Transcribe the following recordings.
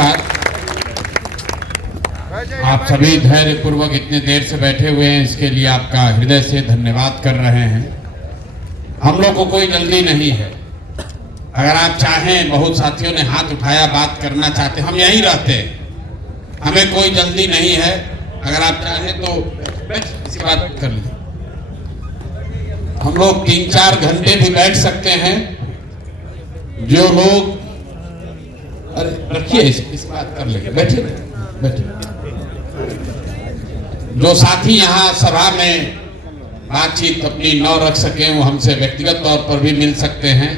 नमस्कार। आप सभी धैर्य पूर्वक इतने देर से बैठे हुए हैं, इसके लिए आपका हृदय से धन्यवाद कर रहे हैं। हम लोग को कोई जल्दी नहीं है। अगर आप चाहें, बहुत साथियों ने हाथ उठाया, बात करना चाहते, हम यहीं रहते हैं, हमें कोई जल्दी नहीं है। अगर आप चाहें तो इसी बात कर लीजिए। हम लोग 3-4 घंटे भी बैठ सकते हैं। जो लोग, अरे रखिए, इस बात कर लेंगे, बैठे बैठे। जो साथी यहाँ सभा में बातचीत अपनी न रख सके, वो हमसे व्यक्तिगत तौर पर भी मिल सकते हैं।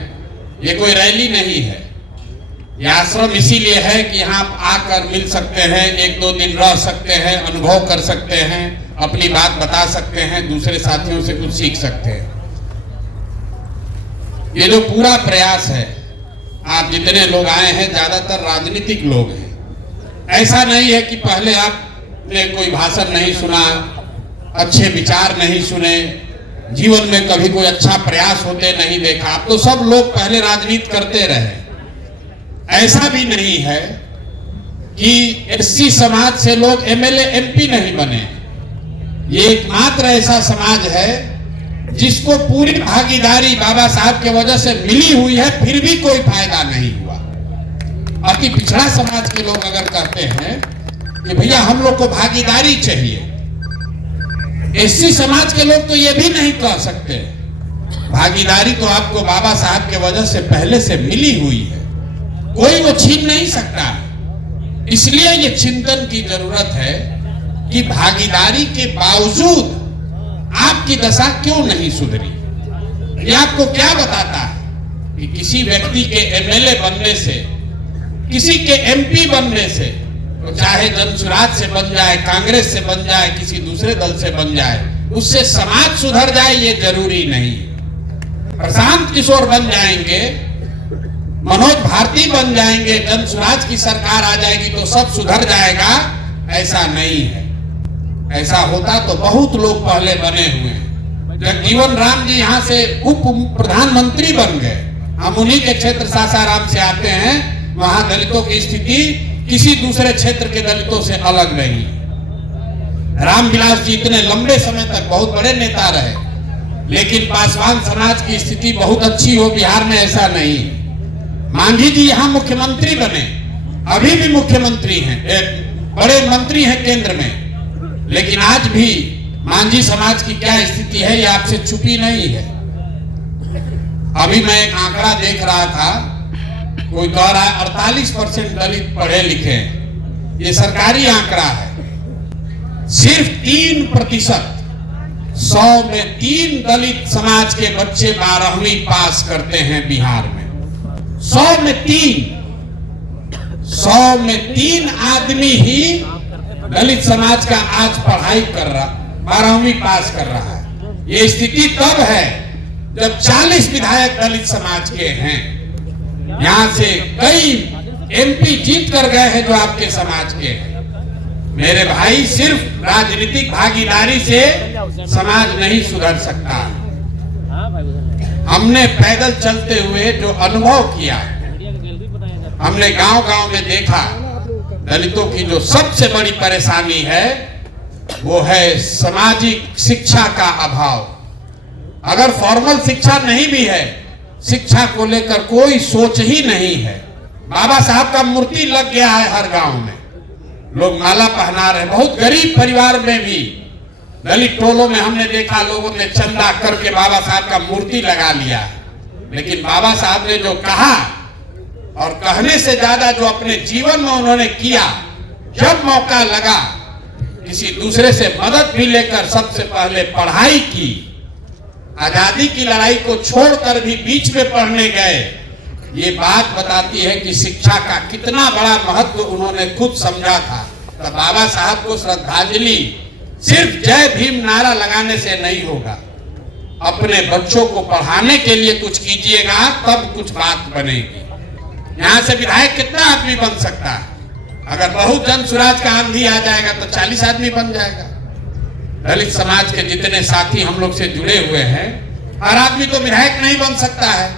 ये कोई रैली नहीं है, ये आश्रम इसीलिए है कि यहाँ आकर मिल सकते हैं, 1-2 दिन रह सकते हैं, अनुभव कर सकते हैं, अपनी बात बता सकते हैं, दूसरे साथियों से कुछ सीख सकते हैं। ये जो पूरा प्रयास है, आप जितने लोग आए हैं ज्यादातर राजनीतिक लोग हैं। ऐसा नहीं है कि पहले आपने कोई भाषण नहीं सुना, अच्छे विचार नहीं सुने, जीवन में कभी कोई अच्छा प्रयास होते नहीं देखा। आप तो सब लोग पहले राजनीति करते रहे। ऐसा भी नहीं है कि एससी समाज से लोग एमएलए एमपी नहीं बने। ये एकमात्र ऐसा समाज है जिसको पूरी भागीदारी बाबा साहब की वजह से मिली हुई है, फिर भी कोई फायदा नहीं हुआ। बाकी पिछड़ा समाज के लोग अगर कहते हैं कि भैया हम लोग को भागीदारी चाहिए, एससी समाज के लोग तो ये भी नहीं कह सकते। भागीदारी तो आपको बाबा साहब के वजह से पहले से मिली हुई है, कोई वो छीन नहीं सकता। इसलिए ये चिंतन की जरूरत है कि भागीदारी के बावजूद आपकी दशा क्यों नहीं सुधरी। ये आपको क्या बताता है कि किसी व्यक्ति के एमएलए बनने से, किसी के एमपी बनने से, तो चाहे जनसुराज से बन जाए, कांग्रेस से बन जाए, किसी दूसरे दल से बन जाए, उससे समाज सुधर जाए ये जरूरी नहीं। प्रशांत किशोर बन जाएंगे, मनोज भारती बन जाएंगे, जनसुराज की सरकार आ जाएगी तो सब सुधर जाएगा, ऐसा नहीं है। ऐसा होता तो बहुत लोग पहले बने हुए हैं। जगजीवन राम जी यहाँ से उप प्रधानमंत्री बन गए। हम उन्हीं के क्षेत्र सासाराम से आते हैं। वहां दलितों की स्थिति किसी दूसरे क्षेत्र के दलितों से अलग नहीं। रामविलास जी इतने लंबे समय तक बहुत बड़े नेता रहे, लेकिन पासवान समाज की स्थिति बहुत अच्छी हो बिहार में, ऐसा नहीं। मांझी जी यहाँ मुख्यमंत्री बने, अभी भी मुख्यमंत्री हैं, बड़े मंत्री हैं केंद्र में, लेकिन आज भी मांझी समाज की क्या स्थिति है ये आपसे छुपी नहीं है। अभी मैं एक आंकड़ा देख रहा था, कोई कह रहा है 48% दलित पढ़े लिखे हैं। ये सरकारी आंकड़ा है। सिर्फ 3%, 100 में 3 दलित समाज के बच्चे 12वीं पास करते हैं बिहार में। 100 में 3 आदमी ही दलित समाज का आज पढ़ाई कर रहा, 12वीं पास कर रहा है। ये स्थिति तब है जब 40 विधायक दलित समाज के हैं। यहाँ से कई एमपी जीत कर गए हैं जो आपके समाज के हैं। मेरे भाई, सिर्फ राजनीतिक भागीदारी से समाज नहीं सुधर सकता। हमने पैदल चलते हुए जो अनुभव किया, हमने गांव-गांव में देखा, दलितों की जो सबसे बड़ी परेशानी है वो है सामाजिक शिक्षा का अभाव। अगर फॉर्मल शिक्षा नहीं भी है, शिक्षा को लेकर कोई सोच ही नहीं है। बाबा साहब का मूर्ति लग गया है हर गांव में, लोग माला पहना रहे। बहुत गरीब परिवार में भी, दलित टोलों में हमने देखा, लोगों ने चंदा करके बाबा साहब का मूर्ति लगा लिया। लेकिन बाबा साहब ने जो कहा और कहने से ज्यादा जो अपने जीवन में उन्होंने किया, जब मौका लगा किसी दूसरे से मदद भी लेकर सबसे पहले पढ़ाई की। आजादी की लड़ाई को छोड़कर भी बीच में पढ़ने गए। ये बात बताती है कि शिक्षा का कितना बड़ा महत्व उन्होंने खुद समझा था। तो बाबा साहब को श्रद्धांजलि सिर्फ जय भीम नारा लगाने से नहीं होगा। अपने बच्चों को पढ़ाने के लिए कुछ कीजिएगा, तब कुछ बात बनेगी। यहाँ से विधायक कितना आदमी बन सकता है? अगर बहुत जन सुराज का आंधी आ जाएगा तो 40 आदमी बन जाएगा। दलित समाज के जितने साथी हम लोग से जुड़े हुए हैं, हर आदमी तो विधायक नहीं बन सकता है।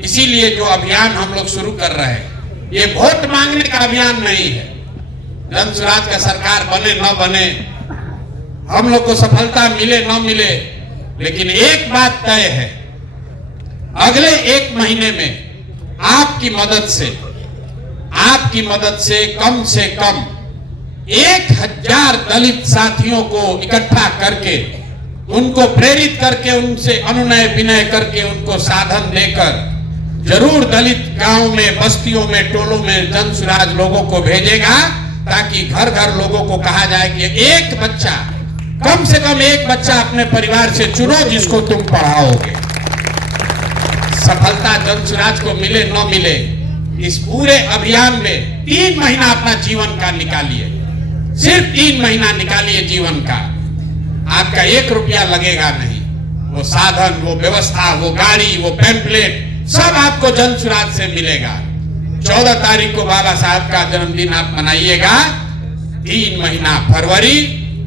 इसीलिए जो अभियान हम लोग शुरू कर रहे हैं, ये वोट मांगने का अभियान नहीं है। जन स्वराज का सरकार बने न बने, हम लोग को सफलता मिले न मिले, लेकिन एक बात तय है, अगले 1 महीने में आपकी मदद से कम 1000 दलित साथियों को इकट्ठा करके, उनको प्रेरित करके, उनसे अनुनय विनय करके, उनको साधन देकर जरूर दलित गांव में, बस्तियों में, टोलों में जन स्वराज लोगों को भेजेगा, ताकि घर घर लोगों को कहा जाए कि एक बच्चा, कम से कम एक बच्चा अपने परिवार से चुनो जिसको तुम पढ़ाओगे। सफलता जन स्वराज को मिले न मिले, इस पूरे अभियान में 3 महीना अपना जीवन का निकालिए, सिर्फ 3 महीना निकालिए जीवन का। आपका 1 रुपया लगेगा नहीं। वो साधन, वो व्यवस्था, वो गाड़ी, वो पैम्पलेट सब आपको जन स्वराज से मिलेगा। 14 तारीख को बाबा साहब का जन्मदिन आप मनाइएगा। 3 महीना, फरवरी,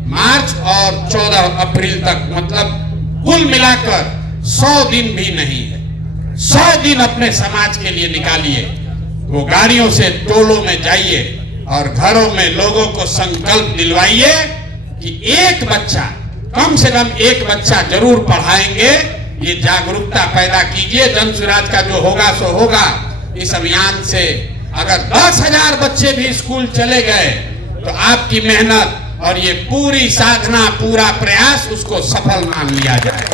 मार्च और 14 अप्रैल तक, मतलब कुल मिलाकर 100 दिन भी नहीं है। 100 दिन अपने समाज के लिए निकालिए। वो गाड़ियों से टोलों में जाइए और घरों में लोगों को संकल्प दिलवाइए कि एक बच्चा, कम से कम एक बच्चा जरूर पढ़ाएंगे। ये जागरूकता पैदा कीजिए। जन स्वराज का जो होगा सो होगा। इस अभियान से अगर 10,000 बच्चे भी स्कूल चले गए तो आपकी मेहनत और ये पूरी साधना, पूरा प्रयास, उसको सफल मान लिया जाए।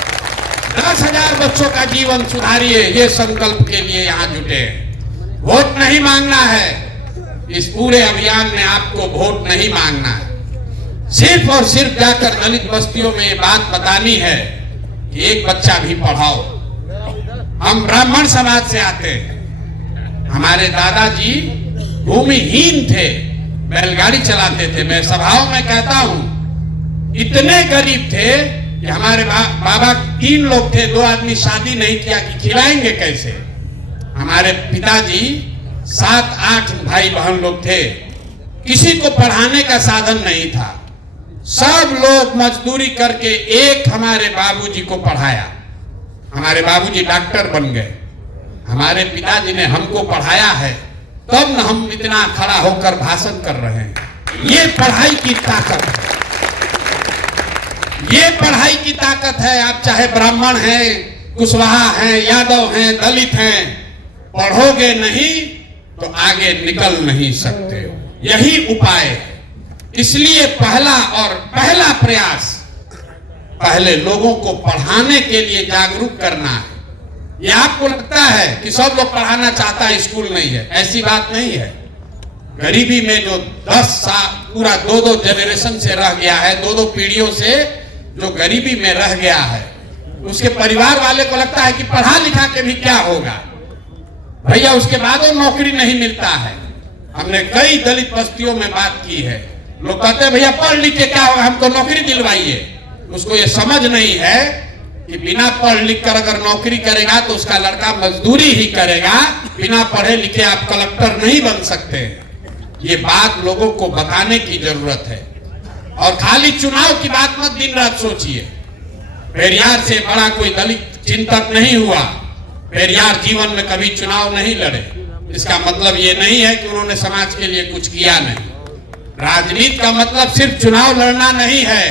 10,000 बच्चों का जीवन सुधारिए, ये संकल्प के लिए यहाँ जुटे हैं। वोट नहीं मांगना है। इस पूरे अभियान में आपको वोट नहीं मांगना है। सिर्फ और सिर्फ जाकर दलित बस्तियों में ये बात बतानी है कि एक बच्चा भी पढ़ाओ। हम ब्राह्मण समाज से आते हैं। हमारे दादाजी भूमिहीन थे, बैलगाड़ी चलाते थे। मैं सभाओं में कहता हूं, इतने गरीब थे कि हमारे बाबा 3 लोग थे, 2 आदमी शादी नहीं किया कि खिलाएंगे कैसे। हमारे पिताजी 7-8 भाई बहन लोग थे। किसी को पढ़ाने का साधन नहीं था। सब लोग मजदूरी करके एक हमारे बाबूजी को पढ़ाया। हमारे बाबूजी डॉक्टर बन गए। हमारे पिताजी ने हमको पढ़ाया है, तब न हम इतना खड़ा होकर भाषण कर रहे हैं। ये पढ़ाई की ताकत है। ये पढ़ाई की ताकत है। आप चाहे ब्राह्मण हैं, कुशवाहा हैं, यादव हैं, दलित हैं, पढ़ोगे नहीं तो आगे निकल नहीं सकते हो। यही उपाय है। इसलिए पहला प्रयास, पहले लोगों को पढ़ाने के लिए जागरूक करना है। ये आपको लगता है कि सब लोग पढ़ाना चाहता है, स्कूल नहीं है, ऐसी बात नहीं है। गरीबी में जो 10 साल, पूरा 2-2 जनरेशन से रह गया है, 2-2 पीढ़ियों से जो गरीबी में रह गया है, उसके परिवार वाले को लगता है कि पढ़ा लिखा के भी क्या होगा भैया, उसके बाद वो नौकरी नहीं मिलता है। हमने कई दलित बस्तियों में बात की है। लोग कहते हैं भैया पढ़ लिख के क्या होगा, हमको नौकरी दिलवाइए। उसको ये समझ नहीं है कि बिना पढ़ लिख कर अगर नौकरी करेगा तो उसका लड़का मजदूरी ही करेगा। बिना पढ़े लिखे आप कलेक्टर नहीं बन सकते। ये बात लोगों को बताने की जरूरत है। और खाली चुनाव की बात मत दिन रात सोचिए। पेरियार से बड़ा कोई दलित चिंतक नहीं हुआ। पेरियार जीवन में कभी चुनाव नहीं लड़े। इसका मतलब ये नहीं है कि उन्होंने समाज के लिए कुछ किया नहीं। राजनीति का मतलब सिर्फ चुनाव लड़ना नहीं है।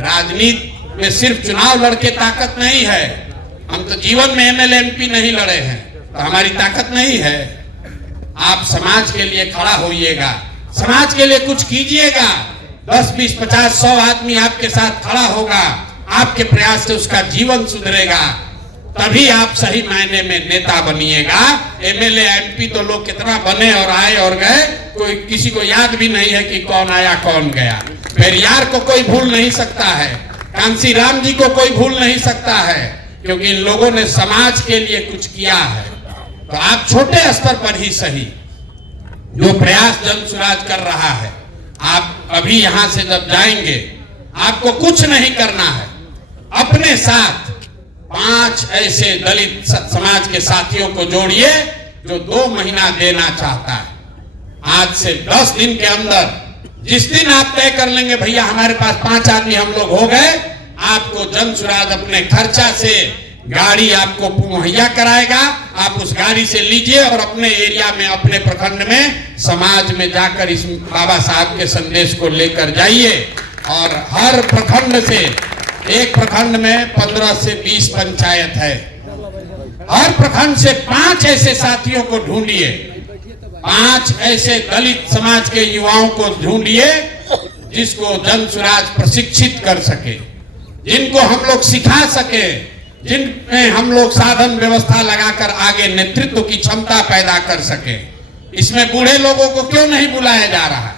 राजनीति में सिर्फ चुनाव लड़के ताकत नहीं है। हम तो जीवन में एमएलए एमपी नहीं लड़े हैं, तो हमारी ताकत नहीं है। आप समाज के लिए खड़ा होइएगा, समाज के लिए कुछ कीजिएगा। 10, 20, 50, 100 आदमी आपके साथ खड़ा होगा। आपके प्रयास से उसका जीवन सुधरेगा। तभी आप सही मायने में नेता बनिएगा। एमएलए एमपी तो लोग कितना बने और आए और गए, कोई किसी को याद भी नहीं है कि कौन आया कौन गया। पेरियार को कोई भूल नहीं सकता है, कांसी राम जी को कोई भूल नहीं सकता है, क्योंकि इन लोगों ने समाज के लिए कुछ किया है। तो आप छोटे स्तर पर ही सही जो प्रयास जन स्वराज कर रहा है, आप अभी यहां से जब जाएंगे आपको कुछ नहीं करना है। अपने साथ 5 ऐसे दलित समाज के साथियों को जोड़िए जो 2 महीना देना चाहता है। आज से 10 दिन के अंदर जिस दिन आप तय कर लेंगे भैया हमारे पास 5 आदमी हम लोग हो गए, आपको जन स्वराज अपने खर्चा से गाड़ी आपको मुहैया कराएगा, आप उस गाड़ी से लीजिए और अपने एरिया में, अपने प्रखंड में, समाज में जाकर इस बाबा साहब के संदेश को लेकर जाइए। और हर प्रखंड से, एक प्रखंड में 15 से 20 पंचायत है, हर प्रखंड से 5 ऐसे साथियों को ढूंढिए, 5 ऐसे दलित समाज के युवाओं को ढूंढिए जिसको जन स्वराज प्रशिक्षित कर सके, जिनको हम लोग सिखा सके, जिनमें हम लोग साधन व्यवस्था लगाकर आगे नेतृत्व की क्षमता पैदा कर सके। इसमें बूढ़े लोगों को क्यों नहीं बुलाया जा रहा?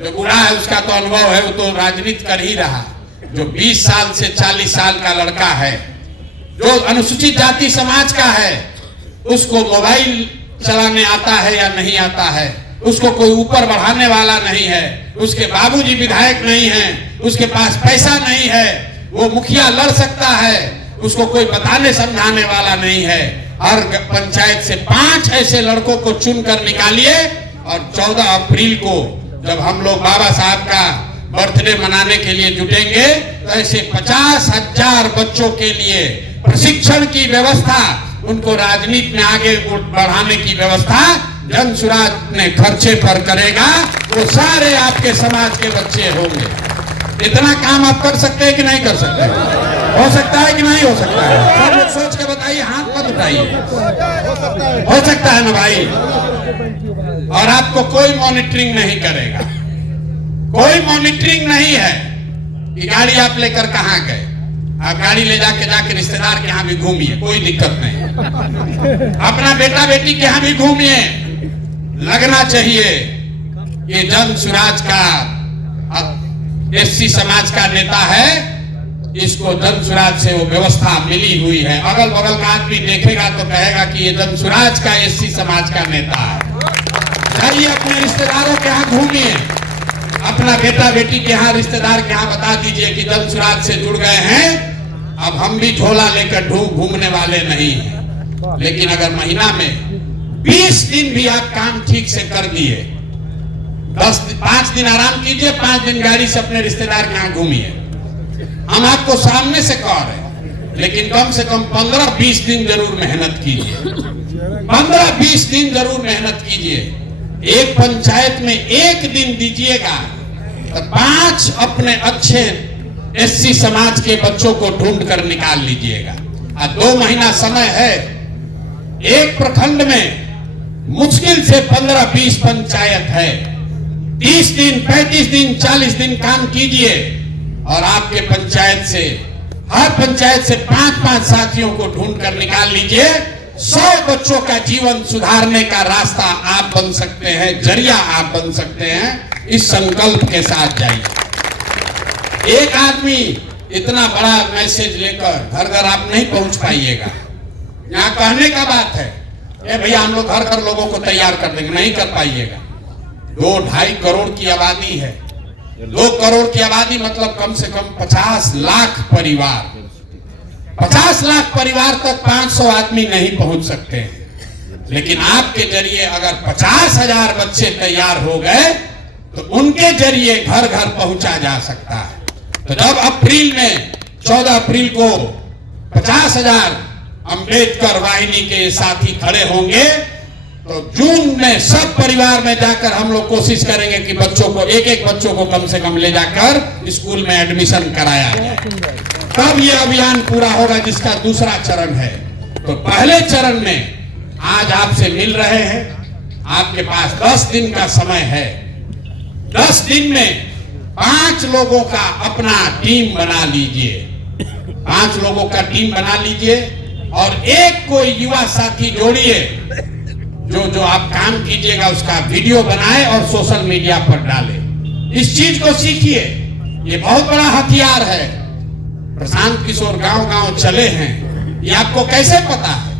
जो बूढ़ा है उसका तो अनुभव है, वो तो राजनीति कर ही रहा। जो 20 साल से 40 साल का लड़का है, जो अनुसूचित जाति समाज का है, उसको मोबाइल चलाने आता है या नहीं आता है, उसको कोई ऊपर बढ़ाने वाला नहीं है, उसके बाबूजी विधायक नहीं है, उसके पास पैसा नहीं है, वो मुखिया लड़ सकता है, उसको कोई बताने समझाने वाला नहीं है। हर पंचायत से 5 ऐसे लड़कों को चुनकर निकालिए और 14 अप्रैल को जब हम लोग बाबा साहब का बर्थडे मनाने के लिए जुटेंगे तो ऐसे 50,000 बच्चों के लिए प्रशिक्षण की व्यवस्था, उनको राजनीति में आगे बढ़ाने की व्यवस्था जन स्वराज अपने खर्चे पर करेगा। वो सारे आपके समाज के बच्चे होंगे। इतना काम आप कर सकते हैं कि नहीं कर सकते? हो सकता है कि नहीं हो सकता है? सब लोग सोच के बताइए, हाथ मत उठाइए। हो सकता है ना भाई? और आपको कोई मॉनिटरिंग नहीं करेगा, कोई मॉनिटरिंग नहीं है कि गाड़ी आप लेकर कहाँ गए। आप गाड़ी ले जाके रिश्तेदार के यहाँ भी घूमिए, कोई दिक्कत नहीं। अपना बेटा बेटी के यहाँ भी घूमिए। लगना चाहिए ये जन स्वराज का एससी समाज का नेता है, इसको जन स्वराज से वो व्यवस्था मिली हुई है। अगल बगल का आदमी देखेगा तो कहेगा कि ये जन स्वराज का एससी समाज का नेता है। जाइए अपने रिश्तेदारों के यहाँ घूमिए, अपना बेटा बेटी के यहाँ, रिश्तेदार के यहाँ बता दीजिए कि जन स्वराज से जुड़ गए हैं, अब हम भी झोला लेकर घूमने वाले नहीं हैं। लेकिन अगर महीना में 20 दिन भी आप काम ठीक से कर दिए, 5 दिन आराम कीजिए, 5 दिन गाड़ी से अपने रिश्तेदार के यहाँ घूमिए। हम आपको सामने से कह रहे हैं, लेकिन कम से कम 15-20 दिन जरूर मेहनत कीजिए। 15-20 दिन जरूर मेहनत कीजिए। एक पंचायत में 1 दिन दीजिएगा तो 5 अपने अच्छे एससी समाज के बच्चों को ढूंढ कर निकाल लीजिएगा। 2 महीना समय है। एक प्रखंड में मुश्किल से 15-20 पंचायत है। 30 दिन, 35 दिन, 40 दिन काम कीजिए और आपके पंचायत से, हर पंचायत से 5-5 साथियों को ढूंढ कर निकाल लीजिए। 100 बच्चों का जीवन सुधारने का रास्ता आप बन सकते हैं, जरिया आप बन सकते हैं। इस संकल्प के साथ जाइए। एक आदमी इतना बड़ा मैसेज लेकर घर घर आप नहीं पहुंच पाइएगा। यहाँ कहने का बात है, ए भैया हम लोग घर लोगों को तैयार कर देंगे, नहीं कर पाइएगा। 2-2.5 करोड़ की आबादी है। 2 करोड़ की आबादी मतलब कम से कम 50 लाख परिवार। 50 लाख परिवार तक 500 आदमी नहीं पहुंच सकते हैं। लेकिन आपके जरिए अगर 50,000 बच्चे तैयार हो गए तो उनके जरिए घर घर पहुंचा जा सकता है। तो जब अप्रैल में 14 अप्रैल को 50,000 अंबेडकर वाहिनी के साथी खड़े होंगे तो जून में सब परिवार में जाकर हम लोग कोशिश करेंगे कि बच्चों को, एक बच्चों को कम से कम ले जाकर स्कूल में एडमिशन कराया जाए। तब ये अभियान पूरा होगा, जिसका दूसरा चरण है। तो पहले चरण में आज आपसे मिल रहे हैं। आपके पास 10 दिन का समय है। 10 दिन में 5 लोगों का अपना टीम बना लीजिए। 5 लोगों का टीम बना लीजिए और एक कोई युवा साथी जोड़िए जो आप काम कीजिएगा उसका वीडियो बनाए और सोशल मीडिया पर डाले। इस चीज को सीखिए, ये बहुत बड़ा हथियार है। प्रशांत किशोर गांव-गांव चले हैं, ये आपको कैसे पता है?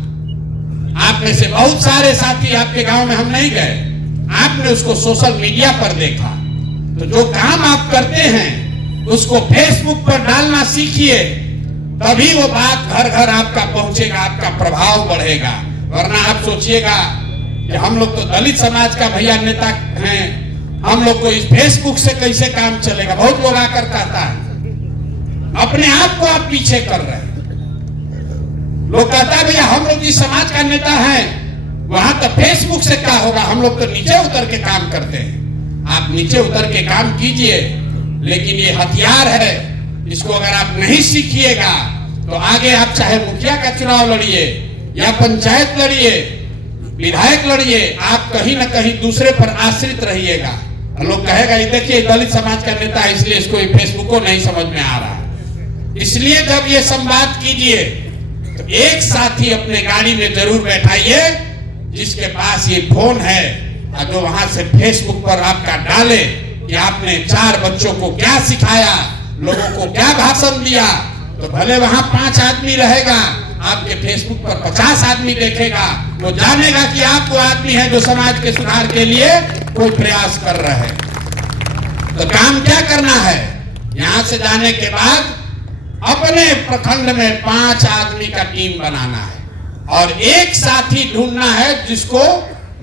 आप में से बहुत सारे साथी आपके गांव में हम नहीं गए, आपने उसको सोशल मीडिया पर देखा। तो जो काम आप करते हैं उसको फेसबुक पर डालना सीखिए, तभी वो बात घर घर आपका पहुंचेगा, आपका प्रभाव बढ़ेगा। वरना आप सोचिएगा कि हम लोग तो दलित समाज का भैया नेता हैं, हम लोग को इस फेसबुक से कैसे काम चलेगा? बहुत लोग आकर कहता है, अपने आप को आप पीछे कर रहे हैं। लोग कहता है भैया हम लोग जिस समाज का नेता है वहां तो फेसबुक से क्या होगा, हम लोग तो नीचे उतर के काम करते हैं। आप नीचे उतर के काम कीजिए, लेकिन ये हथियार है, इसको अगर आप नहीं सीखिएगा तो आगे आप चाहे मुखिया का चुनाव लड़िए या पंचायत लड़िए, विधायक लड़िए, आप कहीं ना कहीं दूसरे पर आश्रित रहिएगा। लोग कहेगा ये देखिए दलित समाज का नेता है इसलिए इसको फेसबुक को नहीं समझ में आ रहा है। इसलिए जब ये संवाद कीजिए तो एक साथी अपने गाड़ी में जरूर बैठाइए जिसके पास ये फोन है, और जो वहां से फेसबुक पर आपका डाले कि आपने 4 बच्चों को क्या सिखाया, लोगों को क्या भाषण दिया, तो भले वहां 5 आदमी रहेगा, आपके फेसबुक पर 50 आदमी देखेगा, वो जानेगा कि आप वो आदमी हैं जो समाज के सुधार के लिए कोई प्रयास कर रहे हैं। तो काम क्या करना है, यहां से जाने के बाद अपने प्रखंड में 5 आदमी का टीम बनाना है और एक साथी ढूंढना है जिसको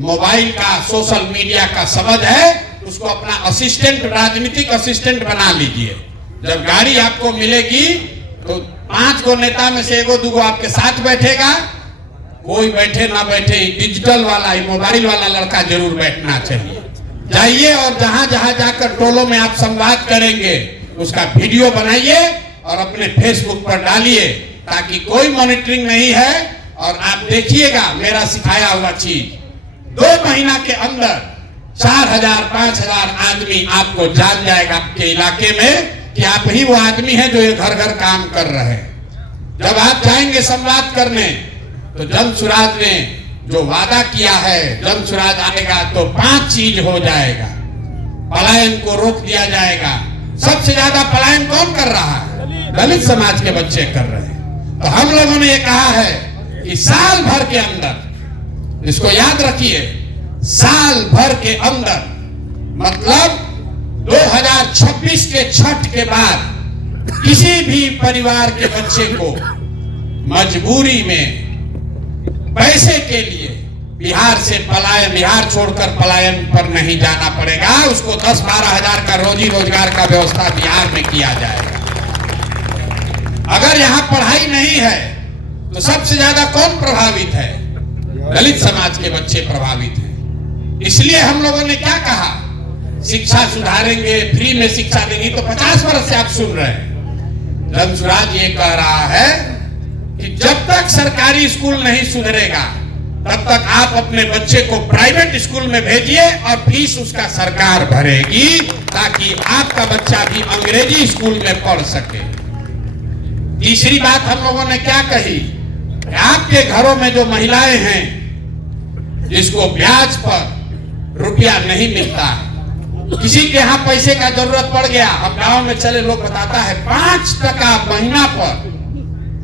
मोबाइल का, सोशल मीडिया का समझ है, उसको अपना असिस्टेंट, राजनीतिक असिस्टेंट बना लीजिए। जब गाड़ी आपको मिलेगी तो 5 गो नेता में से 1-2 आपके साथ बैठेगा, कोई बैठे ना बैठे, डिजिटल वाला, मोबाइल वाला लड़का जरूर बैठना चाहिए। जाइए और जहां जहां जाकर टोलों में आप संवाद करेंगे उसका वीडियो बनाइए और अपने फेसबुक पर डालिए, ताकि कोई मॉनिटरिंग नहीं है। और आप देखिएगा मेरा सिखाया हुआ चीज, 2 महीना के अंदर 4000-5000 आदमी आपको जान जाएगा आपके इलाके में कि आप ही वो आदमी हैं जो ये घर घर काम कर रहे हैं। जब आप जाएंगे संवाद करने तो जन सुराज ने जो वादा किया है, जन सुराज आएगा तो 5 चीज हो जाएगा। पलायन को रोक दिया जाएगा। सबसे ज्यादा पलायन कौन कर रहा है? दलित समाज के बच्चे कर रहे हैं। तो हम लोगों ने ये कहा है कि साल भर के अंदर, इसको याद रखिए, साल भर के अंदर मतलब 2026 के छठ के बाद किसी भी परिवार के बच्चे को मजबूरी में पैसे के लिए बिहार से पलायन, बिहार छोड़कर पलायन पर नहीं जाना पड़ेगा। उसको 10-12 हजार का रोजी रोजगार का व्यवस्था बिहार में किया जाएगा। अगर यहाँ पढ़ाई नहीं है तो सबसे ज्यादा कौन प्रभावित है? दलित समाज के बच्चे प्रभावित हैं। इसलिए हम लोगों ने क्या कहा, शिक्षा सुधारेंगे, फ्री में शिक्षा देंगे। तो 50 वर्ष से आप सुन रहे हैं। जन सुराज ये कह रहा है कि जब तक सरकारी स्कूल नहीं सुधरेगा तब तक आप अपने बच्चे को प्राइवेट स्कूल में भेजिए और फीस उसका सरकार भरेगी, ताकि आपका बच्चा भी अंग्रेजी स्कूल में पढ़ सके। तीसरी बात हम लोगों ने क्या कही, आपके घरों में जो महिलाएं हैं जिसको ब्याज पर रुपया नहीं मिलता है, किसी के यहाँ पैसे का जरूरत पड़ गया, हम गांव में चले, लोग बताता है 5% महीना पर,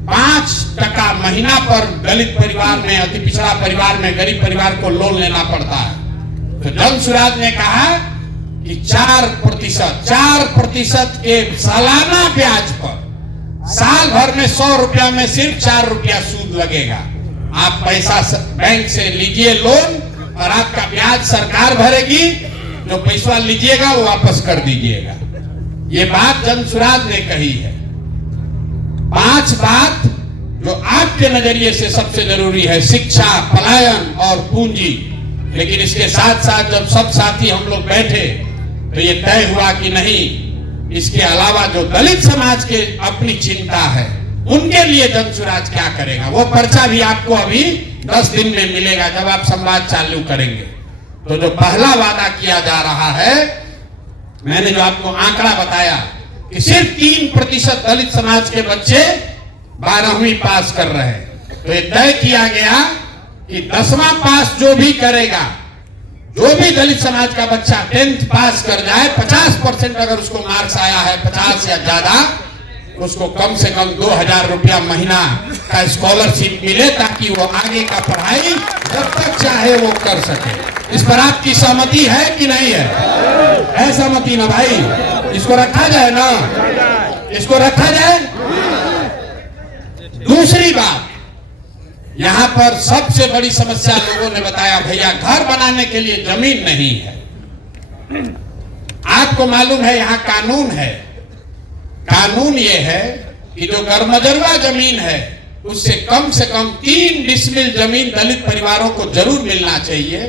5% महीना पर दलित परिवार में, अति पिछड़ा परिवार में, गरीब परिवार को लोन लेना पड़ता है। तो जन सुराज ने कहा कि 4% के सालाना ब्याज पर साल भर में 100 रुपया में सिर्फ 4 रुपया सूद लगेगा। आप पैसा बैंक से लीजिए लोन और आपका ब्याज सरकार भरेगी, जो पैसा लीजिएगा वो वापस कर दीजिएगा। ये बात जन सुराज ने कही है। 5 बात जो आपके नजरिए से सबसे जरूरी है, शिक्षा, पलायन और पूंजी। लेकिन इसके साथ साथ जब सब साथी हम लोग बैठे तो ये तय हुआ कि नहीं, इसके अलावा जो दलित समाज के अपनी चिंता है उनके लिए जन सुराज क्या करेगा, वो पर्चा भी आपको अभी 10 दिन में मिलेगा जब आप संवाद चालू करेंगे। तो जो पहला वादा किया जा रहा है, मैंने जो आपको आंकड़ा बताया कि सिर्फ 3% दलित समाज के बच्चे 12वीं पास कर रहे हैं। तो ये तय किया गया कि 10वां पास जो भी करेगा, जो भी दलित समाज का बच्चा 10th पास कर जाए, 50% अगर उसको मार्क्स आया है, 50 या ज्यादा, उसको कम से कम 2000 रुपया महीना का स्कॉलरशिप मिले, ताकि वो आगे का पढ़ाई जब तक चाहे वो कर सके। इस पर आपकी सहमति है कि नहीं है? है सहमति ना भाई? इसको रखा जाए ना, इसको रखा जाए। दूसरी बात, यहां पर सबसे बड़ी समस्या लोगों ने बताया, भैया घर बनाने के लिए जमीन नहीं है। आपको मालूम है यहां कानून है। कानून ये है कि जो गरमजरुआ जमीन है उससे कम 3 डिसमिल जमीन दलित परिवारों को जरूर मिलना चाहिए।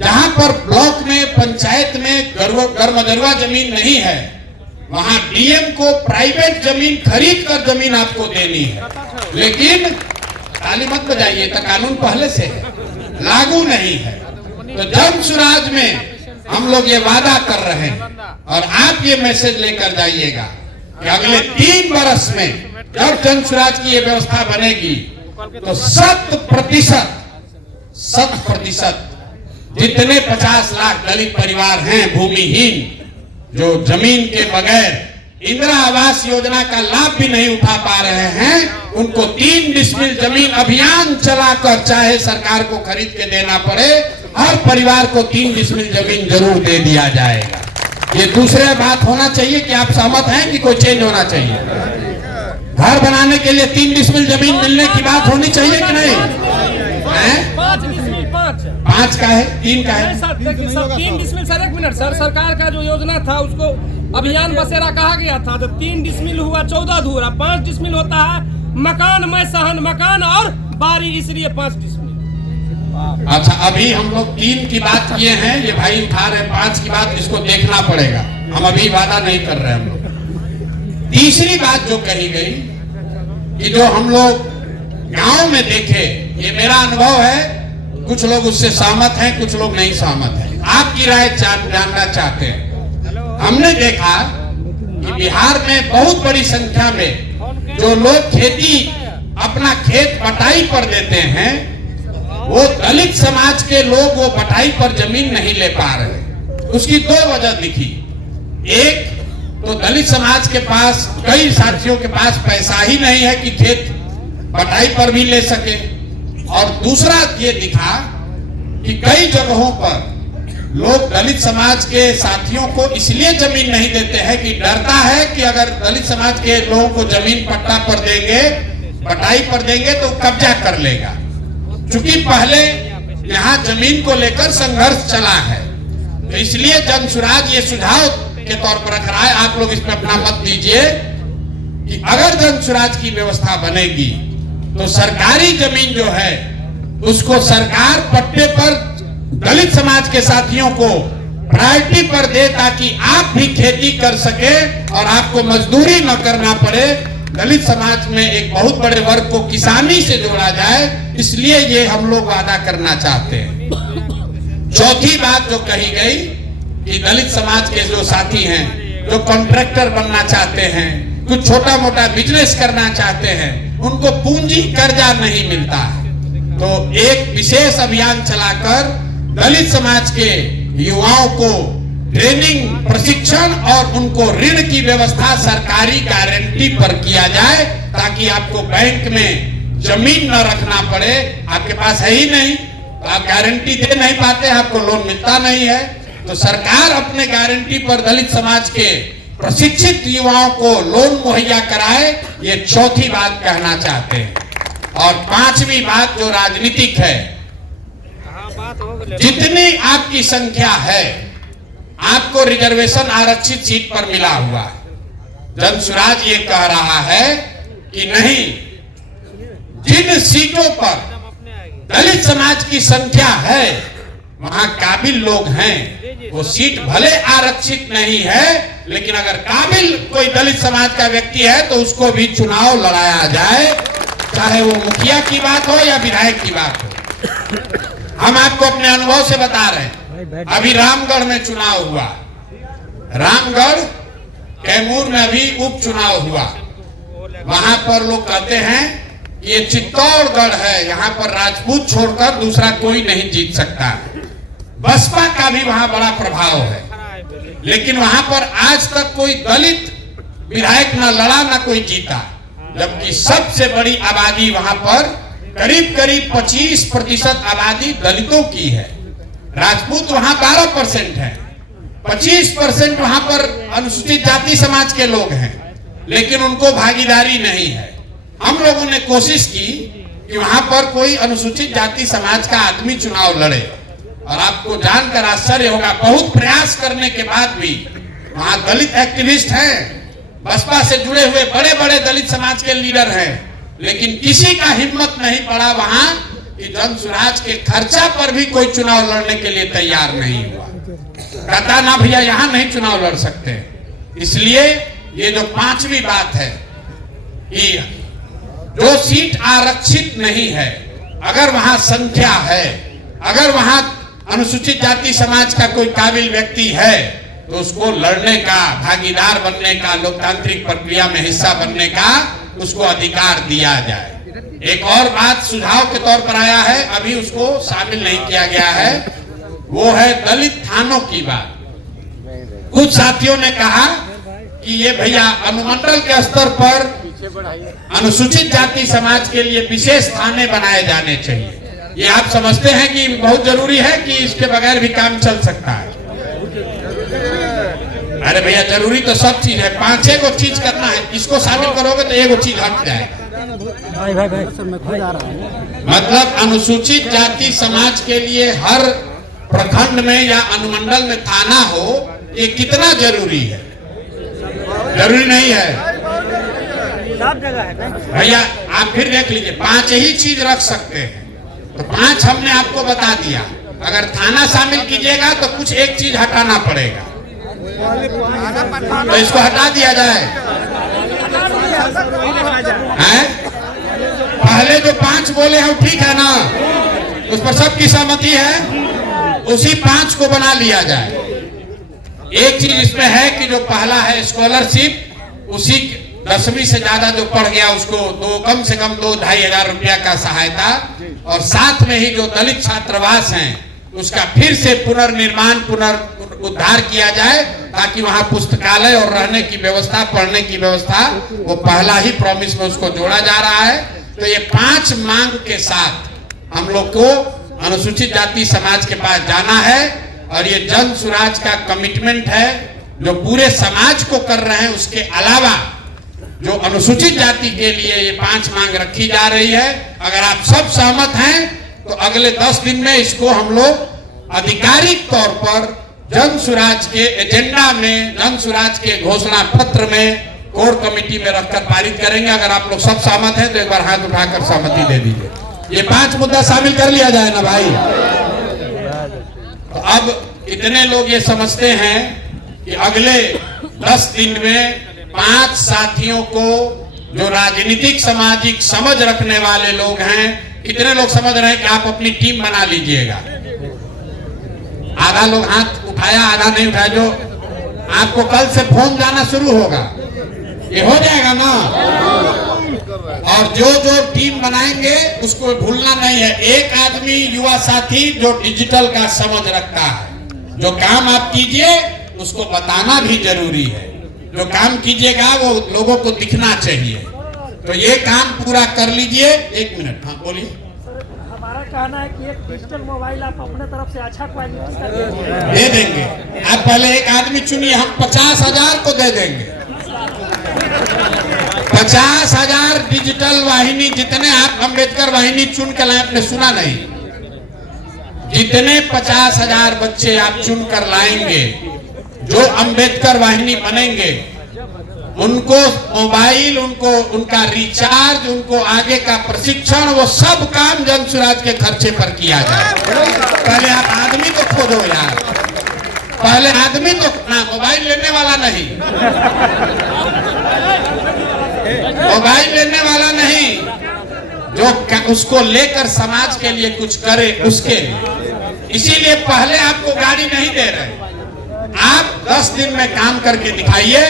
जहां पर ब्लॉक में, पंचायत में गर्मजरवा जमीन नहीं है, वहां डीएम को प्राइवेट जमीन खरीद कर जमीन आपको देनी है। लेकिन ताली मत बजाइए, तो कानून पहले से लागू नहीं है। तो जन सुराज में हम लोग ये वादा कर रहे हैं और आप ये मैसेज लेकर जाइएगा कि अगले 3 वर्ष में जब जन सुराज की ये व्यवस्था बनेगी तो 100% जितने 50 लाख दलित परिवार हैं भूमिहीन, जो जमीन के बगैर इंदिरा आवास योजना का लाभ भी नहीं उठा पा रहे हैं, उनको 3 डिसमिल जमीन अभियान चलाकर, चाहे सरकार को खरीद के देना पड़े, हर परिवार को 3 डिसमिल जमीन जरूर दे दिया जाएगा। ये दूसरे बात होना चाहिए कि आप सहमत हैं कि कोई चेंज होना चाहिए? घर बनाने के लिए 3 डिसमिल जमीन मिलने की बात होनी चाहिए कि नहीं? 5 का है, 3 का है। 3 डिसमिल सर, 1 मिनट सर, सरकार का जो योजना था उसको अभियान बसेरा कहा गया था, तो 3 डिसमिल हुआ 14 धूरा, 5 डिसमिल होता है मकान में सहन मकान और बारी, इसलिए 5 डिसमिल। अच्छा, अभी हम लोग 3 की बात किए हैं, ये भाई उठा रहे 5 की बात, इसको देखना पड़ेगा, हम अभी वादा नहीं कर रहे हम लोग। तीसरी बात जो कही गई कि जो हम लोग गांव में देखे, ये मेरा अनुभव है, कुछ लोग उससे सहमत हैं, कुछ लोग नहीं सहमत हैं, आपकी राय जानना चाहते हैं। हमने देखा कि बिहार में बहुत बड़ी संख्या में जो लोग खेती, अपना खेत बटाई पर देते हैं, वो दलित समाज के लोग वो बटाई पर जमीन नहीं ले पा रहे। उसकी 2 वजह दिखी। एक तो दलित समाज के पास, कई साथियों के पास पैसा ही नहीं है कि खेत बटाई पर भी ले सके, और दूसरा ये दिखा कि कई जगहों पर लोग दलित समाज के साथियों को इसलिए जमीन नहीं देते हैं कि डरता है कि अगर दलित समाज के लोगों को जमीन पट्टा पर देंगे, बटाई पर देंगे तो कब्जा कर लेगा। चूंकि पहले यहाँ जमीन को लेकर संघर्ष चला है, तो इसलिए जन सुराज ये सुझाव के तौर पर रख रहा है, आप लोग इस पर अपना मत दीजिए कि अगर जन सुराज की व्यवस्था बनेगी तो सरकारी जमीन जो है उसको सरकार पट्टे पर दलित समाज के साथियों को प्रायोरिटी पर दे, ताकि आप भी खेती कर सके और आपको मजदूरी न करना पड़े। दलित समाज में एक बहुत बड़े वर्ग को किसानी से जोड़ा जाए, इसलिए ये हम लोग वादा करना चाहते हैं। चौथी बात जो कही गई कि दलित समाज के जो साथी हैं, जो कॉन्ट्रैक्टर बनना चाहते हैं, कुछ छोटा मोटा बिजनेस करना चाहते हैं, उनको पूंजी कर्जा नहीं मिलता है। तो एक विशेष अभियान चलाकर दलित समाज के युवाओं को ट्रेनिंग, प्रशिक्षण और उनको ऋण की व्यवस्था सरकारी गारंटी पर किया जाए, ताकि आपको बैंक में जमीन न रखना पड़े। आपके पास है ही नहीं तो आप गारंटी दे नहीं पाते, आपको लोन मिलता नहीं है, तो सरकार अपने गारंटी पर दलित समाज के प्रशिक्षित युवाओं को लोन मुहैया कराए। ये चौथी बात कहना चाहते हैं। और 5वीं बात जो राजनीतिक है, जितनी आपकी संख्या है, आपको रिजर्वेशन आरक्षित सीट पर मिला हुआ है। जन सुराज ये कह रहा है कि नहीं, जिन सीटों पर दलित समाज की संख्या है, वहां काबिल लोग हैं, वो सीट भले आरक्षित नहीं है, लेकिन अगर काबिल कोई दलित समाज का व्यक्ति है तो उसको भी चुनाव लड़ाया जाए, चाहे वो मुखिया की बात हो या विधायक की बात हो। हम आपको अपने अनुभव से बता रहे हैं। अभी रामगढ़ में चुनाव हुआ, रामगढ़ कैमूर में अभी उपचुनाव हुआ। वहां पर लोग कहते हैं कि ये चित्तौड़गढ़ है, यहाँ पर राजपूत छोड़कर दूसरा कोई नहीं जीत सकता। बसपा का भी वहां बड़ा प्रभाव है, लेकिन वहां पर आज तक कोई दलित विधायक ना लड़ा ना कोई जीता, जबकि सबसे बड़ी आबादी वहां पर करीब 25% आबादी दलितों की है। राजपूत वहां 12% है, 25% वहां पर अनुसूचित जाति समाज के लोग हैं, लेकिन उनको भागीदारी नहीं है। हम लोगों ने कोशिश की कि वहां पर कोई अनुसूचित जाति समाज का आदमी चुनाव लड़े, और आपको जानकर आश्चर्य होगा, बहुत प्रयास करने के बाद भी वहां दलित एक्टिविस्ट हैं, बसपा से जुड़े हुए बड़े बड़े दलित समाज के लीडर हैं, लेकिन किसी का हिम्मत नहीं पड़ा वहां कि जन स्वराज के खर्चा पर भी कोई चुनाव लड़ने के लिए तैयार नहीं हुआ। कहता ना भैया यहां नहीं चुनाव लड़ सकते। इसलिए ये जो पांचवी बात है कि जो सीट आरक्षित नहीं है, अगर वहां संख्या है, अगर वहां अनुसूचित जाति समाज का कोई काबिल व्यक्ति है तो उसको लड़ने का, भागीदार बनने का, लोकतांत्रिक प्रक्रिया में हिस्सा बनने का उसको अधिकार दिया जाए। एक और बात सुझाव के तौर पर आया है, अभी उसको शामिल नहीं किया गया है, वो है दलित थानों की बात। कुछ साथियों ने कहा कि ये भैया अनुमंडल के स्तर पर अनुसूचित जाति समाज के लिए विशेष थाने बनाए जाने चाहिए। ये आप समझते हैं कि बहुत जरूरी है कि इसके बगैर भी काम चल सकता है? अरे भैया जरूरी तो सब चीज है, 5-6 को चीज करना है, इसको शामिल करोगे तो एक चीज हट जाएगा। मतलब अनुसूचित जाति समाज के लिए हर प्रखंड में या अनुमंडल में थाना हो, ये कितना जरूरी है? जरूरी नहीं है सब जगह है भैया। आप फिर देख लीजिए, 5 ही चीज रख सकते हैं, तो 5 हमने आपको बता दिया। अगर थाना शामिल कीजिएगा तो कुछ एक चीज हटाना पड़ेगा, तो इसको हटा दिया जाए। हैं? पहले जो 5 बोले हैं वो ठीक है ना, उस पर सबकी सहमति है, उसी 5 को बना लिया जाए। एक चीज इसमें है कि जो पहला है स्कॉलरशिप, उसी 10वीं से ज्यादा जो पढ़ गया उसको कम से कम 2-2.5 हजार रुपया का सहायता, और साथ में ही जो दलित छात्रावास हैं उसका फिर से पुनर्निर्माण, पुनरुद्धार किया जाए, ताकि वहां पुस्तकालय और रहने की व्यवस्था, पढ़ने की व्यवस्था, वो पहला ही प्रॉमिस में उसको जोड़ा जा रहा है। तो ये 5 मांग के साथ हम लोग को अनुसूचित जाति समाज के पास जाना है, और ये जन स्वराज का कमिटमेंट है जो पूरे समाज को कर रहे हैं। उसके अलावा जो अनुसूचित जाति के लिए ये 5 मांग रखी जा रही है, अगर आप सब सहमत हैं तो अगले 10 दिन में इसको हम लोग आधिकारिक तौर पर जन स्वराज के एजेंडा में, जन स्वराज के घोषणा पत्र में, कोर कमेटी में रखकर पारित करेंगे। अगर आप लोग सब सहमत हैं तो एक बार हाथ उठाकर सहमति दे दीजिए। ये 5 मुद्दा शामिल कर लिया जाए ना भाई। तो अब इतने लोग ये समझते हैं कि अगले 10 दिन में 5 साथियों को, जो राजनीतिक सामाजिक समझ रखने वाले लोग हैं, कितने लोग समझ रहे हैं कि आप अपनी टीम बना लीजिएगा? आधा लोग हाथ उठाया, आधा नहीं उठाया। जो आपको कल से फोन जाना शुरू होगा, ये हो जाएगा ना। और जो जो टीम बनाएंगे उसको भूलना नहीं है। एक आदमी युवा साथी जो डिजिटल का समझ रखता है, जो काम आप कीजिए उसको बताना भी जरूरी है। जो काम कीजिएगा वो लोगों को दिखना चाहिए। तो ये काम पूरा कर लीजिए। 1 मिनट, हाँ बोलिए। हमारा कहना है कि एक डिजिटल मोबाइल आप अपने तरफ से अच्छा क्वालिटी का दे देंगे। आप पहले एक आदमी चुनिए, हम 50,000 को दे देंगे। 50,000 डिजिटल वाहिनी, जितने आप अम्बेडकर वाहिनी चुन कर लाए, आपने सुना नहीं, जितने 50,000 बच्चे आप चुन कर लाएंगे जो अम्बेडकर वाहिनी बनेंगे, उनको मोबाइल, उनको उनका रिचार्ज, उनको आगे का प्रशिक्षण, वो सब काम जन स्वराज के खर्चे पर किया जाए। पहले आप आदमी को खोजो यार, पहले आदमी को ना, मोबाइल लेने वाला नहीं, मोबाइल लेने वाला नहीं, जो उसको लेकर समाज के लिए कुछ करे उसके लिए। इसीलिए पहले आपको गाड़ी नहीं दे रहे, आप 10 दिन में काम करके दिखाइए,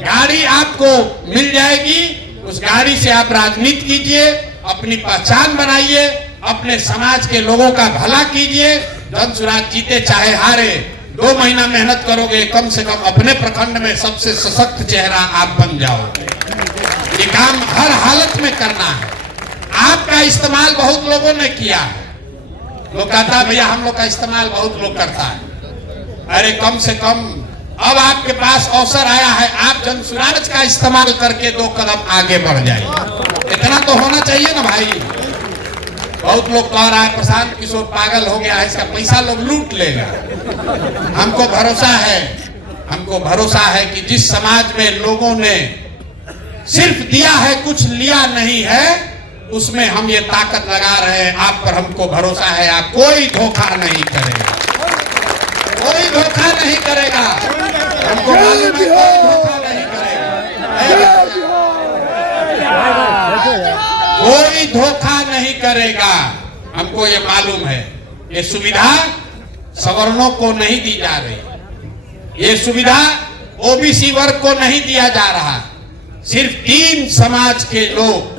गाड़ी आपको मिल जाएगी। उस गाड़ी से आप राजनीति कीजिए, अपनी पहचान बनाइए, अपने समाज के लोगों का भला कीजिए। जन स्वराज जीते चाहे हारे, 2 महीना मेहनत करोगे, कम से कम अपने प्रखंड में सबसे सशक्त चेहरा आप बन जाओगे। ये काम हर हालत में करना है। आपका इस्तेमाल बहुत लोगों ने किया है। लोग कहता है भैया हम लोग का इस्तेमाल बहुत लोग करता है। अरे कम से कम अब आपके पास अवसर आया है, आप जन स्वराज का इस्तेमाल करके 2 कदम आगे बढ़ जाइए। इतना तो होना चाहिए ना भाई। बहुत लोग कह रहा है प्रशांत किशोर पागल हो गया है, इसका पैसा लोग लूट लेगा। हमको भरोसा है कि जिस समाज में लोगों ने सिर्फ दिया है, कुछ लिया नहीं है, उसमें हम ये ताकत लगा रहे हैं। आप पर हमको भरोसा है, आप कोई धोखा नहीं करेगा, कोई धोखा नहीं करेगा, हमको मालूम है कोई धोखा नहीं करेगा, कोई धोखा नहीं करेगा, हमको ये मालूम है। ये सुविधा सवर्णों को नहीं दी जा रही, ये सुविधा ओबीसी वर्ग को नहीं दिया जा रहा, सिर्फ 3 समाज के लोग,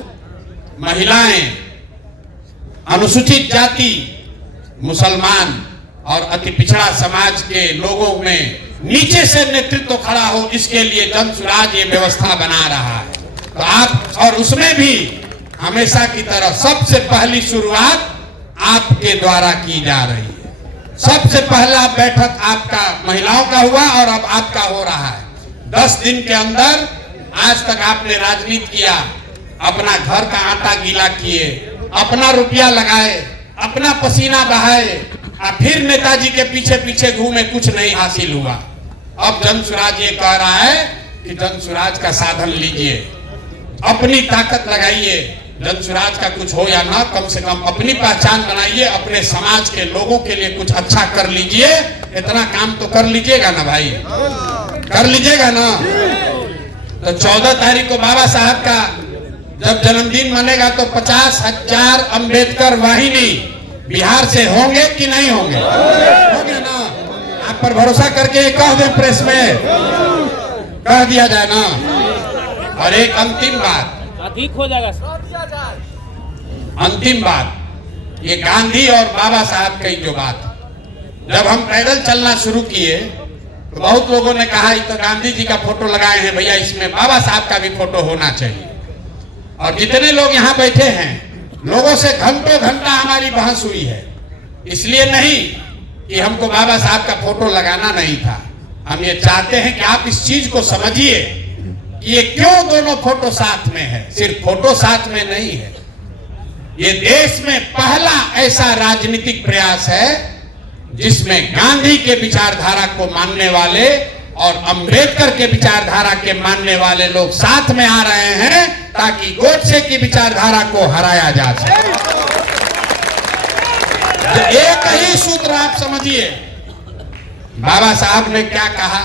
महिलाएं, अनुसूचित जाति, मुसलमान और अति पिछड़ा समाज के लोगों में नीचे से नेतृत्व खड़ा हो, इसके लिए जनसुराज ये व्यवस्था बना रहा है। तो आप, और उसमें भी हमेशा की तरह सबसे पहली शुरुआत आपके द्वारा की जा रही है। सबसे पहला बैठक आपका महिलाओं का हुआ और अब आपका हो रहा है। 10 दिन के अंदर आज तक आपने राजनीति किया, अपना घर का आटा गीला किए, अपना रुपया लगाए, अपना पसीना बहाए, और फिर नेताजी के पीछे पीछे घूमे, कुछ नहीं हासिल हुआ। अब जनसुराज ये कह रहा है कि जनसुराज का साधन लीजिए, अपनी ताकत लगाइए, जनसुराज का कुछ हो या ना, कम से कम अपनी पहचान बनाइए, अपने समाज के लोगों के लिए कुछ अच्छा कर लीजिए। इतना काम तो कर लीजिएगा ना भाई, कर लीजिएगा ना। तो 14 तारीख को बाबा साहब का जब जन्मदिन मनेगा तो 50,000 अंबेडकर वाहिनी बिहार से होंगे कि नहीं होंगे? होंगे ना। आप पर भरोसा करके कह दें, प्रेस में कह दिया जाए ना। और एक अंतिम बात, ठीक हो जाएगा, अंतिम बात, ये गांधी और बाबा साहब की जो बात, जब हम पैदल चलना शुरू किए तो बहुत लोगों ने कहा तो गांधी जी का फोटो लगाए हैं भैया, इसमें बाबा साहब का भी फोटो होना चाहिए। और जितने लोग यहाँ बैठे हैं, लोगों से घंटों घंटा हमारी बहस हुई है, इसलिए नहीं कि हमको बाबा साहब का फोटो लगाना नहीं था। हम ये चाहते हैं कि आप इस चीज को समझिए कि ये क्यों दोनों फोटो साथ में है। सिर्फ फोटो साथ में नहीं है, ये देश में पहला ऐसा राजनीतिक प्रयास है जिसमें गांधी के विचारधारा को मानने वाले और अंबेडकर के विचारधारा के मानने वाले लोग साथ में आ रहे हैं, ताकि गोडसे की विचारधारा को हराया जा सके। तो एक ही सूत्र आप समझिए, बाबा साहब ने क्या कहा,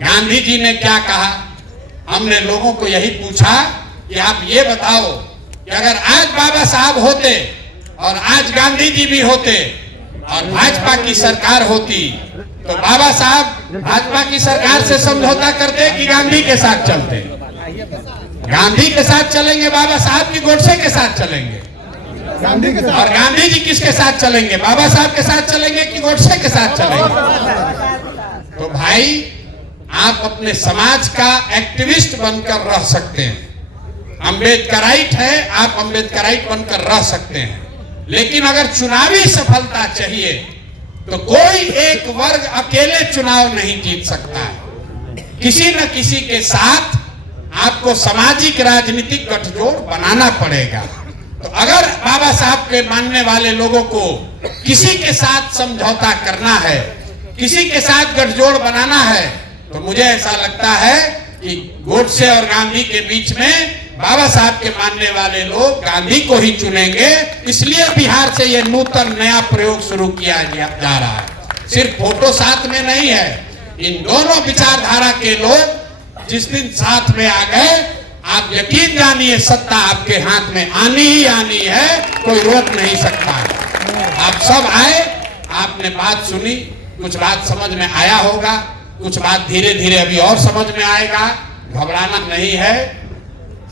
गांधी जी ने क्या कहा। हमने लोगों को यही पूछा कि आप ये बताओ कि अगर आज बाबा साहब होते और आज गांधी जी भी होते और भाजपा की सरकार होती, तो बाबा साहब भाजपा की सरकार से समझौता करते कि गांधी के साथ चलते? गांधी के साथ चलेंगे बाबा साहब की गोडसे के साथ चलेंगे? गांधी के साथ। और गांधी जी किसके साथ चलेंगे, बाबा साहब के साथ चलेंगे कि गोडसे के साथ चलेंगे? तो भाई, आप अपने समाज का एक्टिविस्ट बनकर रह सकते हैं, अम्बेडकराइट है, आप अम्बेडकराइट बनकर रह सकते हैं, लेकिन अगर चुनावी सफलता चाहिए तो कोई एक वर्ग अकेले चुनाव नहीं जीत सकता है। किसी न किसी के साथ आपको सामाजिक राजनीतिक गठजोड़ बनाना पड़ेगा। तो अगर बाबा साहब के मानने वाले लोगों को किसी के साथ समझौता करना है, किसी के साथ गठजोड़ बनाना है, तो मुझे ऐसा लगता है कि गोडसे और गांधी के बीच में बाबा साहब के मानने वाले लोग गांधी को ही चुनेंगे। इसलिए बिहार से ये नूतन नया प्रयोग शुरू किया जा रहा है। सिर्फ फोटो साथ में नहीं है, इन दोनों विचारधारा के लोग जिस दिन साथ में आ गए, आप यकीन जानिए सत्ता आपके हाथ में आनी ही आनी है, कोई रोक नहीं सकता है। आप सब आए, आपने बात सुनी, कुछ बात समझ में आया होगा, कुछ बात धीरे धीरे अभी और समझ में आएगा। घबराना नहीं है,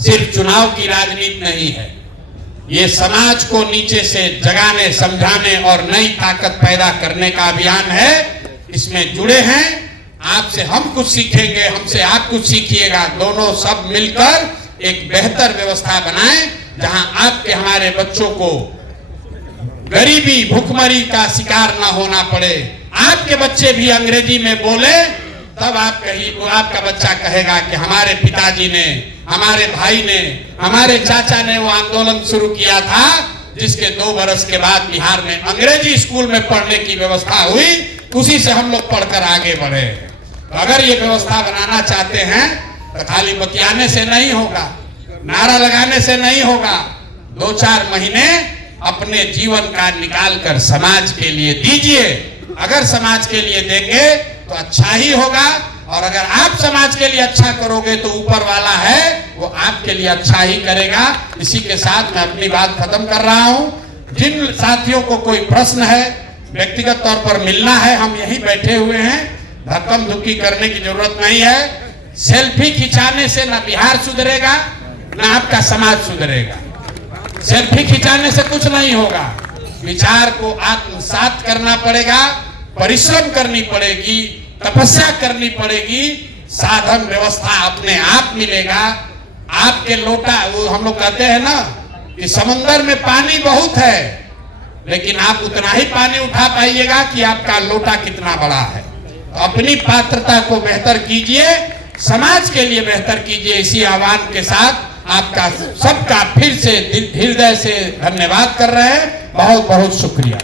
सिर्फ चुनाव की राजनीति नहीं है, ये समाज को नीचे से जगाने, समझाने और नई ताकत पैदा करने का अभियान है। इसमें जुड़े हैं, आपसे हम कुछ सीखेंगे, हमसे आप कुछ सीखिएगा, दोनों सब मिलकर एक बेहतर व्यवस्था बनाएं जहां आपके हमारे बच्चों को गरीबी, भूखमरी का शिकार ना होना पड़े। आपके बच्चे भी अंग्रेजी में बोले तब आपका बच्चा कहेगा कि हमारे पिताजी ने, हमारे भाई ने, हमारे चाचा ने वो आंदोलन शुरू किया था जिसके 2 बरस के बाद बिहार में अंग्रेजी स्कूल में पढ़ने की व्यवस्था हुई, उसी से हम लोग पढ़कर आगे बढ़े। तो अगर ये व्यवस्था बनाना चाहते हैं तो खाली बतियाने से नहीं होगा, नारा लगाने से नहीं होगा, 2-4 महीने अपने जीवन का निकाल कर समाज के लिए दीजिए। अगर समाज के लिए देंगे तो अच्छा ही होगा, और अगर आप समाज के लिए अच्छा करोगे तो ऊपर वाला है वो आपके लिए अच्छा ही करेगा। इसी के साथ मैं अपनी बात खत्म कर रहा हूं। जिन साथियों को कोई प्रश्न है, व्यक्तिगत तौर पर मिलना है, हम यहीं बैठे हुए हैं, धक्कम धुक्की करने की जरूरत नहीं है। सेल्फी खिंचाने से ना बिहार सुधरेगा ना आपका समाज सुधरेगा। सेल्फी खिंचाने से कुछ नहीं होगा। विचार को आत्मसात करना पड़ेगा, परिश्रम करनी पड़ेगी, तपस्या करनी पड़ेगी, साधन व्यवस्था अपने आप मिलेगा। आपके लोटा, वो हम लोग कहते हैं ना कि समुद्र में पानी बहुत है, लेकिन आप उतना ही पानी उठा पाइएगा कि आपका लोटा कितना बड़ा है। तो अपनी पात्रता को बेहतर कीजिए, समाज के लिए बेहतर कीजिए। इसी आह्वान के साथ आपका सबका फिर से हृदय से धन्यवाद कर रहे हैं। बहुत बहुत शुक्रिया।